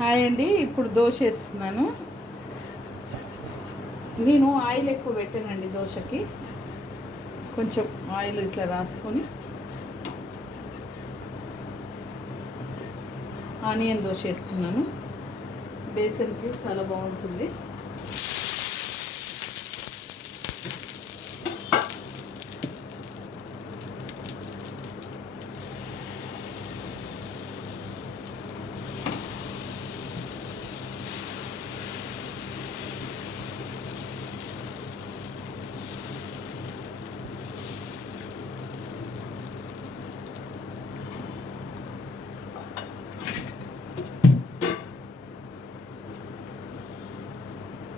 Hi అండి. ఇప్పుడు దోశ వేస్తున్నాను. నేను ఆయిల్ ఎక్కువ పెట్టానండి దోశకి. కొంచెం ఆయిల్ ఇట్లా రాసుకొని ఆనియన్ దోశ వేస్తున్నాను. బేసన్కి చాలా బాగుంటుంది.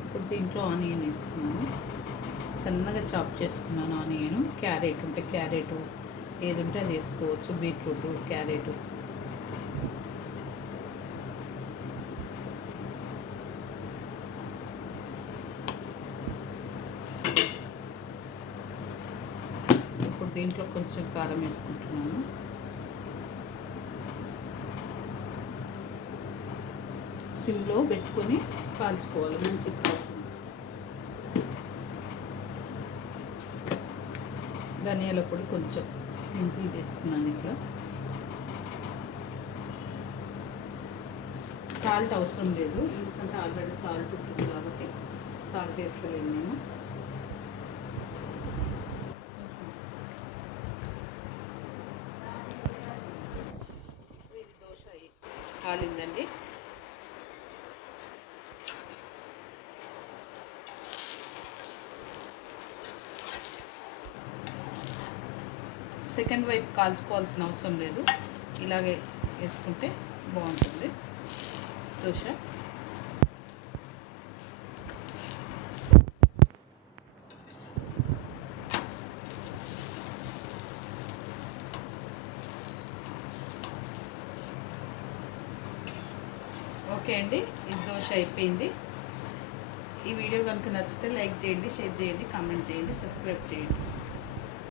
ఇప్పుడు దీంట్లో ఆనియన్ వేస్తున్నాను. సన్నగా చాప్ చేసుకున్నాను ఆనియన్. క్యారెట్ ఉంటే క్యారెట్, ఏది ఉంటే అది వేసుకోవచ్చు. Beetroot, carrot. ఇప్పుడు దీంట్లో కొంచెం కారం వేసుకుంటున్నాను. సిమ్లో పెట్టుకొని కాల్చుకోవాలి మంచిగా. ధనియాల పొడి కొంచెం స్ప్రింకిల్ చేస్తున్నాను ఇట్లా. సాల్ట్ అవసరం లేదు, ఎందుకంటే ఆల్రెడీ సాల్ట్ ఉంటుంది కాబట్టి సాల్ట్ వేస్తలేను నేను. ఇది దోశ కాలిందండి. సెకండ్ వైపు కాల్చుకోవాల్సిన అవసరం లేదు, ఇలాగే వేసుకుంటే బాగుంటుంది దోశ. ఓకే అండి, ఇది దోశ అయిపోయింది. ఈ వీడియో కనుక నచ్చితే లైక్ చేయండి, షేర్ చేయండి, కామెంట్ చేయండి, సబ్స్క్రైబ్ చేయండి.